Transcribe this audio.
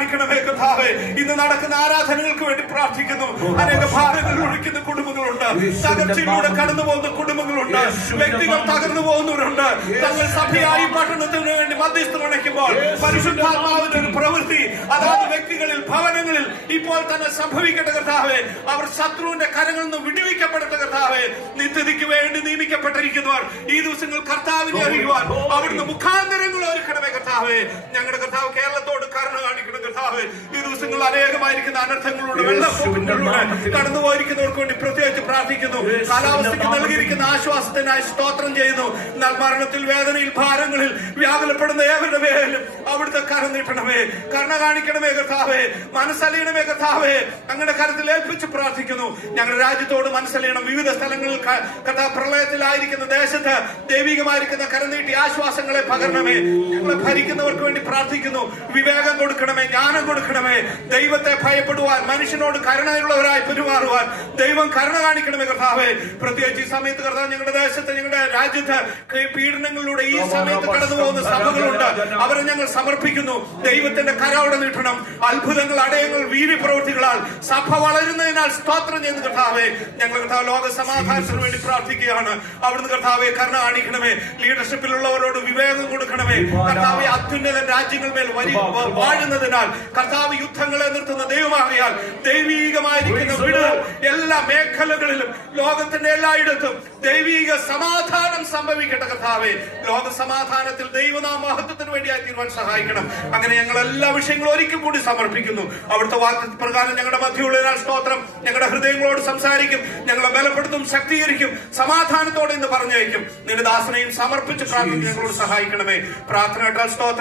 കാണിക്കണമേ കർത്താവേ. ഇന്ന് നടക്കുന്ന ആരാധനകൾക്ക് വേണ്ടി പ്രാർത്ഥിക്കുന്നു. അനേക ഭാരങ്ങളിൽ ഒഴിക്കുന്ന കുടുംബങ്ങളുണ്ട്, തകർച്ചയിലൂടെ കടന്നു പോകുന്ന കുടുംബങ്ങളുണ്ട്, വ്യക്തികൾ തകർന്നു പോകുന്നവരുണ്ട്. തങ്ങൾ സഭയായി പട്ടണത്തിന് വേണ്ടി മധ്യസ്ഥം അണയ്ക്കുമ്പോൾ പരിശുദ്ധാത്മാവിന്റെ ഒരു പ്രവൃത്തി അതാത് വ്യക്തികളിൽ, ഭവനങ്ങളിൽ ഇപ്പോൾ തന്നെ സംഭവിക്കട്ടെ കർത്താവേ. അവർ ശത്രുവിന്റെ കരങ്ങളിൽ നിന്ന് വിടുവിക്കപ്പെടട്ടെ കർത്താവേ. നിത്യതയ്ക്ക് വേണ്ടി നിയമിക്കപ്പെട്ടിരിക്കുന്നവർ ഈ ദിവസങ്ങൾ കർത്താവിനെ അറിയുവാൻ അവിടുന്ന് മുഖാന്തരങ്ങൾ ഒരുക്കണമേ കർത്താവേ. ഞങ്ങളുടെ കർത്താവ് കേരളത്തോട് കരുണ കാണിക്കണം കർത്താവേ. ഈ ദിവസങ്ങളിൽ അനേകമായിരിക്കുന്ന അനർത്ഥങ്ങളിലൂടെ, വെള്ളപ്പൊക്കങ്ങളിലൂടെ കടന്നുപോയിരിക്കുന്നവർക്ക് വേണ്ടി പ്രത്യേകിച്ച് പ്രാർത്ഥിക്കുന്നു. കാലാവസ്ഥയ്ക്ക് നൽകിയിരിക്കുന്ന ആശ്വാസത്തിനായി സ്തോത്രം ചെയ്യുന്നു. എന്നാൽ മരണത്തിൽ, വേദനയിൽ, ഭാരങ്ങളിൽ വ്യാകുലപ്പെടുന്ന ഏവരുടെ പേരിലും അവിടുത്തെ കരം നീട്ടണമേ, കരുണ കാണിക്കണമേ കർത്താവേ. മനസ്സലിയണമേ കർത്താവേ. ഞങ്ങളുടെ കരത്തിൽ ഏൽപ്പിച്ച് പ്രാർത്ഥിക്കുന്നു. ഞങ്ങളുടെ രാജ്യത്തോട് മനസ്സലിയണം. വിവിധ സ്ഥലങ്ങളിൽ പ്രളയത്തിലായിരിക്കുന്ന ദേശത്ത് ദൈവികമായിരിക്കുന്ന കരനീട്ടി ആശ്വാസങ്ങളെ പകരണമേ. ഞങ്ങളെ ഭരിക്കുന്നവർക്ക് വേണ്ടി പ്രാർത്ഥിക്കുന്നു. വിവേകം കൊടുക്കണമേ, ജ്ഞാനം കൊടുക്കണമേ. ദൈവത്തെ ഭയപ്പെടുവാൻ, മനുഷ്യനോട് കരുണയുള്ളവരായി പെരുമാറുവാൻ ദൈവം കരുണ കാണിക്കണമേ കർത്താവേ. പ്രത്യേകിച്ച് ഈ സമയത്ത് കർത്താവ് ഞങ്ങളുടെ ദേശത്ത്, ഞങ്ങളുടെ രാജ്യത്ത് പീഡനങ്ങളിലൂടെ ഈ സമയത്ത് കടന്നു പോകുന്ന സഭകളുണ്ട്. അവരെ ഞങ്ങൾ സമർപ്പിക്കുന്നു. ദൈവത്തിന്റെ കരവിടെ നീട്ടണം. അത്ഭുതങ്ങൾ, അടയങ്ങൾ, വീര്യപ്രവൃത്തികളാൽ സഭ വളരുന്നതിനാൽ സ്തോത്രം ചെയ്യുന്ന കർത്താവേ. ഞങ്ങൾ കർത്താവ് ലോക സമാധാനത്തിന് വേണ്ടി പ്രാർത്ഥിക്കുകയാണ്. അവിടുന്ന് കർത്താവെ കരുണ കാണിക്കണമേ. ലീഡർഷിപ്പിലുള്ളവരോട് വിവേകം കൊടുക്കണമേ കർത്താവെ. അത്യുന്നത രാജ്യങ്ങൾ മേൽ വാഴുന്നതിനാൽ കർത്താവ് യുദ്ധങ്ങളെ നിർത്തുന്ന ദൈവമാകിയാൽ ദൈവീകമായിരിക്കുന്ന വിടുതൽ എല്ലാ മേഖലകളിലും, ലോകത്തിന്റെ എല്ലായിടത്തും ദൈവീക സമാധാനം സംഭവിക്കട്ടെ കർത്താവെ. ലോക സമാധാനത്തിൽ ദൈവനാമ മഹത്വത്തിന് വേണ്ടിയായി തീരുവാൻ സഹായിക്കണം. അങ്ങനെ ഞങ്ങൾ എല്ലാ വിഷയങ്ങളും ഒരിക്കൽ കൂടി സമർപ്പിക്കുന്നു. അവിടുത്തെ വാഗ്ദത്ത പ്രകാരം ഞങ്ങളുടെ മധ്യമുള്ളതിനാൽ സ്തോത്രം. ഞങ്ങളുടെ ഹൃദയങ്ങളോട് സംസാരിക്കും, ഞങ്ങളെ ബലപ്പെടുത്തും, ശക്തീകരിക്കും, സമാധാനത്തോടെ ഇന്ന് പറഞ്ഞയക്കും. നിന്റെ ദാസനെയും സമർപ്പിച്ച് പ്രാർത്ഥിച്ച് ഞങ്ങളോട് സഹായിക്കണമേ. പ്രാർത്ഥന കേട്ടാൽ സ്തോത്രം.